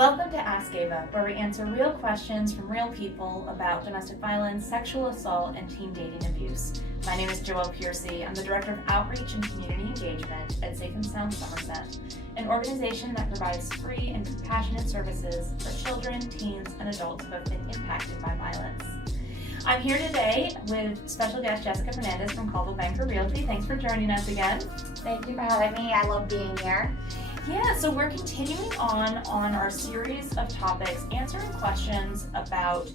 Welcome to Ask Ava, where we answer real questions from real people about domestic violence, sexual assault, and teen dating abuse. My name is Joelle Piercy. I'm the Director of Outreach and Community Engagement at Safe and Sound Somerset, an organization that provides free and compassionate services for children, teens, and adults who have been impacted by violence. I'm here today with special guest Jessica Fernandez from Caldwell Banker Realty. Thanks for joining us again. Thank you for having me. I love being here. Yeah, so we're continuing on our series of topics, answering questions about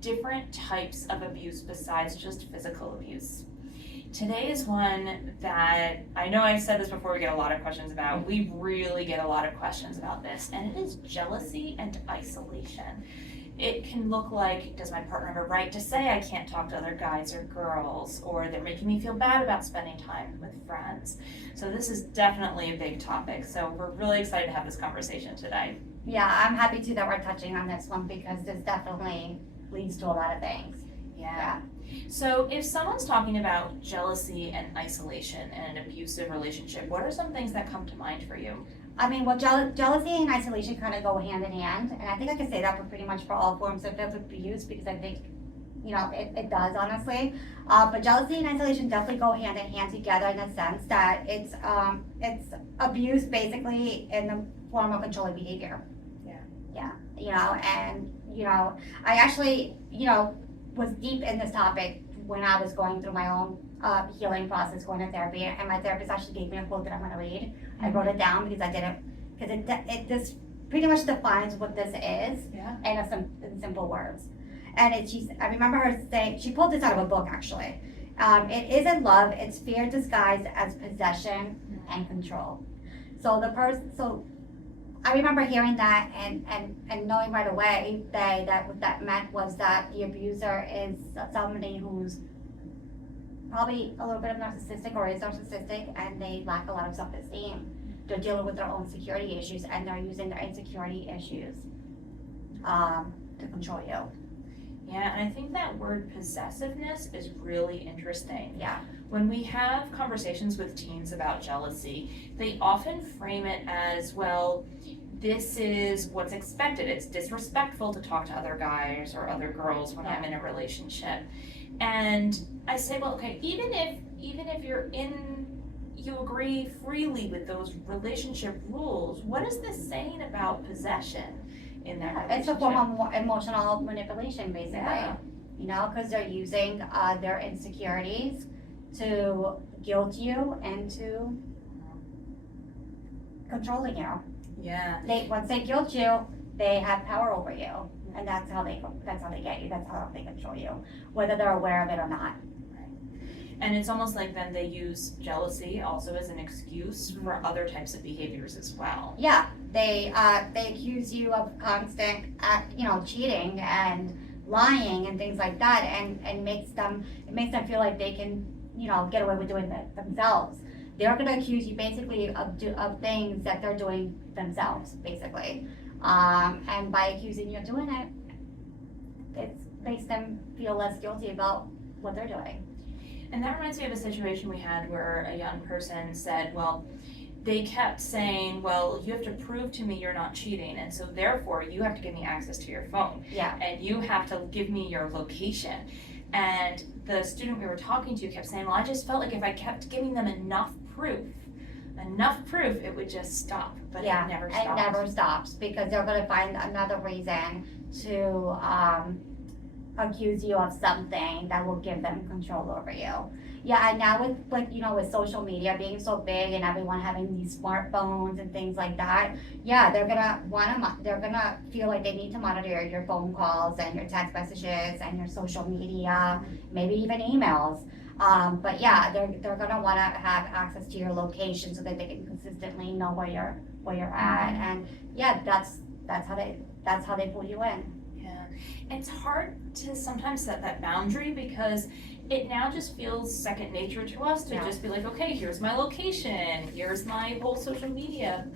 different types of abuse besides just physical abuse. Today is one that I know I've said this before, we get a lot of questions about. We really get a lot of questions about this, and it is jealousy and isolation. It can look like, does my partner have a right to say I can't talk to other guys or girls, or they're making me feel bad about spending time with friends. So this is definitely a big topic. So we're really excited to have this conversation today. Yeah, I'm happy too that we're touching on this one because this definitely leads to a lot of things. Yeah. So if someone's talking about jealousy and isolation in an abusive relationship, what are some things that come to mind for you? I mean, well, jealousy and isolation kind of go hand in hand, and I think I can say that for pretty much for all forms of abuse because I think, it does honestly. But jealousy and isolation definitely go hand in hand together in the sense that it's abuse basically in the form of controlling behavior. Yeah. I actually, was deep in this topic when I was going through my own healing process, going to therapy, and my therapist actually gave me a quote that I'm going to read. I wrote it down because it just pretty much defines what this is in simple words. And I remember her saying, she pulled this out of a book actually. It isn't love, it's fear disguised as possession and control. So I remember hearing that and knowing right away that what that meant was that the abuser is somebody who's probably a little bit of narcissistic or is narcissistic, and they lack a lot of self-esteem. They're dealing with their own security issues, and they're using their insecurity issues to control you. Yeah, and I think that word possessiveness is really interesting. Yeah. When we have conversations with teens about jealousy, they often frame it as, well, this is what's expected. It's disrespectful to talk to other guys or other girls when I'm in a relationship. And I say, well, okay, even if you agree freely with those relationship rules, what is this saying about possession in that relationship? It's a form of emotional manipulation, basically. Because they're using their insecurities to guilt you into controlling you. Yeah. Once they guilt you, they have power over you, and that's how they get you. That's how they control you, whether they're aware of it or not. And it's almost like then they use jealousy also as an excuse for other types of behaviors as well. Yeah, they accuse you of constant, cheating and lying and things like that, and it makes them feel like they can, get away with doing it themselves. They're going to accuse you basically of things that they're doing themselves, basically, and by accusing you of doing it, it makes them feel less guilty about what they're doing. And that reminds me of a situation we had where a young person said, well, they kept saying, well, you have to prove to me you're not cheating, and so therefore you have to give me access to your phone. Yeah. And you have to give me your location. And the student we were talking to kept saying, well, I just felt like if I kept giving them enough proof, it would just stop. But it never stops. It never stops because they're going to find another reason to accuse you of something that will give them control over you. Yeah, and now with social media being so big and everyone having these smartphones and things like that, they're gonna feel like they need to monitor your phone calls and your text messages and your social media, maybe even emails. But they're gonna want to have access to your location so that they can consistently know where you're at, and that's how they pull you in. It's hard to sometimes set that boundary because it now just feels second nature to us to just be like, okay, here's my location, here's my whole social media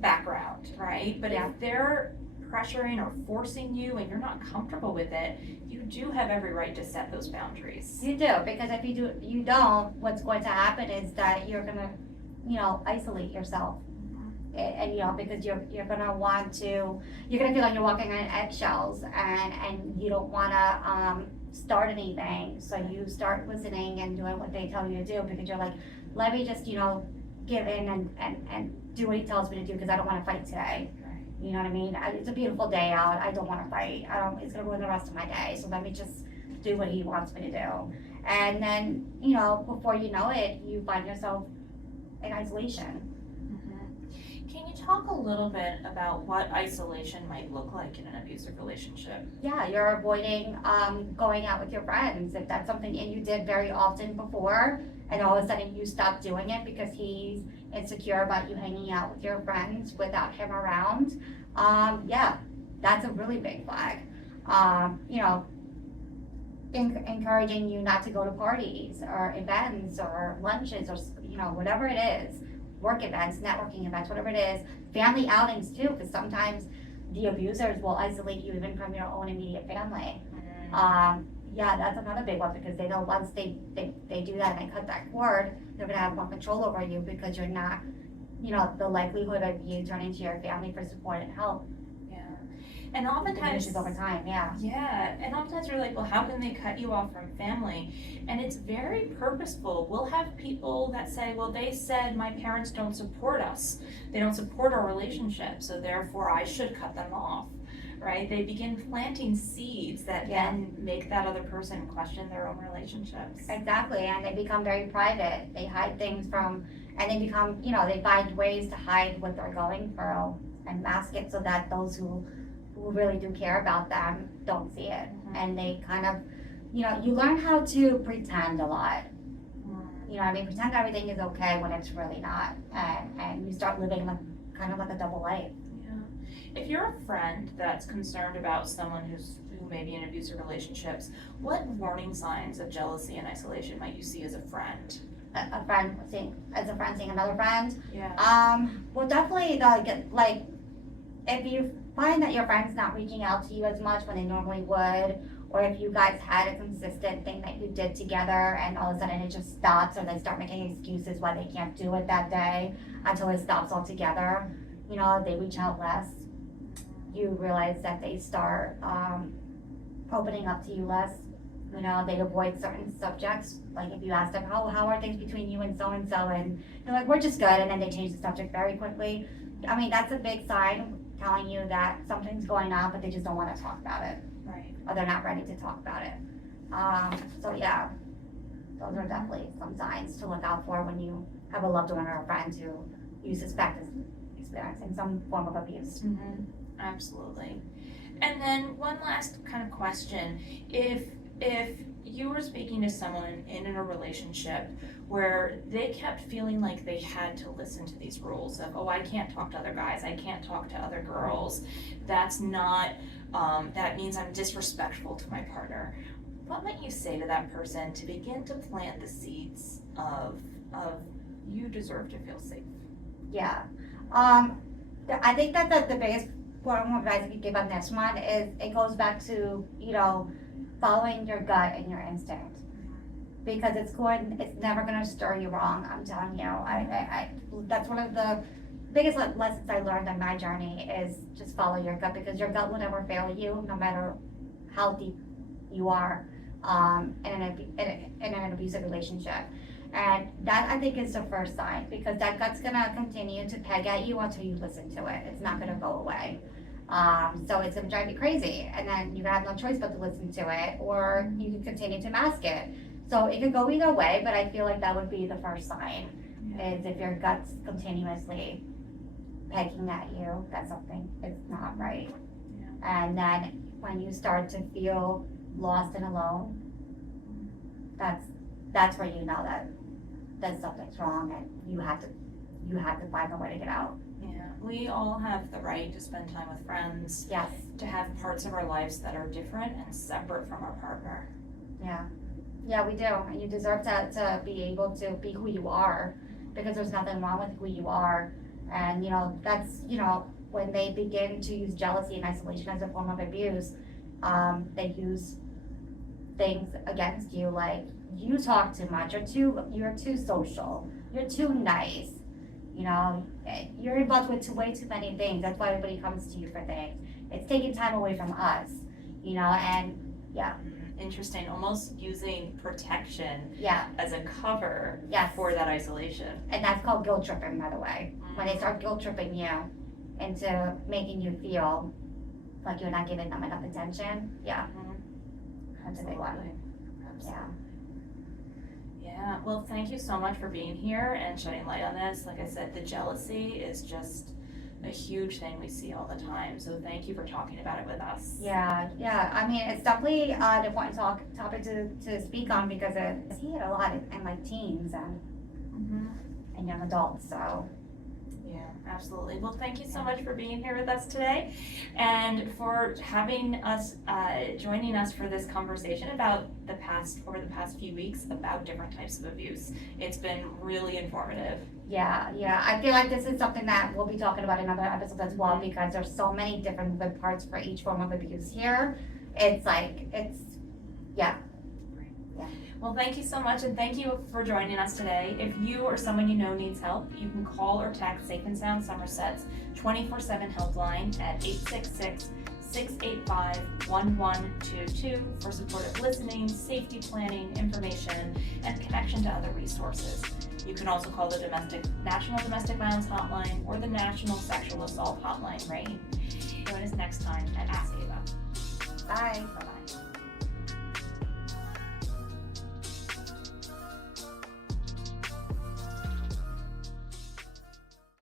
background, right? But if they're pressuring or forcing you and you're not comfortable with it, you do have every right to set those boundaries. You do, because if you don't, what's going to happen is that you're gonna, isolate yourself. And you know, because you're gonna want to, you're gonna feel like you're walking on eggshells, and you don't wanna start anything. So you start listening and doing what they tell you to do, because you're like, let me just, you know, give in and do what he tells me to do, because I don't wanna fight today. You know what I mean? It's a beautiful day out. I don't wanna fight. It's gonna ruin the rest of my day. So let me just do what he wants me to do. And then, you know, before you know it, you find yourself in isolation. Can you talk a little bit about what isolation might look like in an abusive relationship? Yeah, you're avoiding going out with your friends. If that's something that you did very often before, and all of a sudden you stop doing it because he's insecure about you hanging out with your friends without him around, yeah, that's a really big flag. You know, encouraging you not to go to parties or events or lunches or, you know, whatever it is, work events, networking events, whatever it is, family outings too, because sometimes the abusers will isolate you even from your own immediate family. Yeah, that's another big one, because they know once they do that and they cut that cord, they're gonna have more control over you, because you're not, you know, the likelihood of you turning to your family for support and help And oftentimes, diminishes over time. Yeah, and oftentimes we're like, well, how can they cut you off from family? And it's very purposeful. We'll have people that say, well, they said my parents don't support us. They don't support our relationship, so therefore I should cut them off, right? They begin planting seeds that then make that other person question their own relationships. Exactly, and they become very private. They hide things from, and they become, you know, they find ways to hide what they're going through and mask it, so that those who really do care about them don't see it. And they kind of, you know, you learn how to pretend a lot. You know what I mean? Pretend everything is okay when it's really not. And you start living like kind of like a double life. If you're a friend that's concerned about someone who may be in abusive relationships, what warning signs of jealousy and isolation might you see as a friend? A friend seeing another friend. Yeah. Well, definitely like if you find that your friend's not reaching out to you as much when they normally would, or if you guys had a consistent thing that you did together and all of a sudden it just stops, or they start making excuses why they can't do it that day until it stops altogether, you know, they reach out less, you realize that they start opening up to you less. You know, they avoid certain subjects. Like if you ask them, how are things between you and so, and they're like, we're just good, and then they change the subject very quickly. I mean, that's a big sign telling you that something's going on, but they just don't want to talk about it. Right. Or they're not ready to talk about it. So yeah, those are definitely some signs to look out for when you have a loved one or a friend who you suspect is experiencing some form of abuse. Absolutely. And then one last kind of question. If you were speaking to someone in a relationship where they kept feeling like they had to listen to these rules of, oh, I can't talk to other guys, I can't talk to other girls, that's not, that means I'm disrespectful to my partner, what might you say to that person to begin to plant the seeds of you deserve to feel safe? Yeah. I think that the biggest form of advice I could give on this one is it goes back to, you know, following your gut and your instinct, because it's never going to stir you wrong. I'm telling you, I that's one of the biggest lessons I learned on my journey, is just follow your gut, because your gut will never fail you, no matter how deep you are in an abusive relationship. And that, I think, is the first sign, because that gut's gonna continue to peg at you until you listen to it. It's not gonna go away. So it's gonna drive you crazy, and then you have no choice but to listen to it, or you can continue to mask it. So it could go either way, but I feel like that would be the first sign, is if your gut's continuously pegging at you that something is not right. And then when you start to feel lost and alone, that's where you know that something's wrong, and you have to find a way to get out. Yeah, we all have the right to spend time with friends. Yes. To have parts of our lives that are different and separate from our partner. Yeah, we do, and you deserve to be able to be who you are, because there's nothing wrong with who you are. And you know, that's, you know, when they begin to use jealousy and isolation as a form of abuse, they use things against you, like, you talk too much, you're too social, you're too nice, You know, you're involved with way too many things. That's why everybody comes to you for things. It's taking time away from us, you know, and yeah. Interesting, almost using protection Yeah, as a cover yes. for that isolation. And that's called guilt tripping, by the way. When they start guilt tripping you into making you feel like you're not giving them enough attention, yeah. That's a big one. Absolutely. Yeah, well, thank you so much for being here and shedding light on this. Like I said, the jealousy is just a huge thing we see all the time. So thank you for talking about it with us. Yeah. I mean, it's definitely an important topic to speak on because I see it a lot in like teens and young adults. So. Yeah, absolutely. Well, thank you so much for being here with us today and for having us, joining us for this conversation about over the past few weeks about different types of abuse. It's been really informative. Yeah. I feel like this is something that we'll be talking about in other episodes as well because there's so many different moving parts for each form of abuse here. Yeah. Well, thank you so much, and thank you for joining us today. If you or someone you know needs help, you can call or text Safe and Sound Somerset's 24/7 helpline at 866-685-1122 for supportive listening, safety planning, information, and connection to other resources. You can also call the National Domestic Violence Hotline or the National Sexual Assault Hotline, RAIN. Join us next time at Ask Ava. Bye.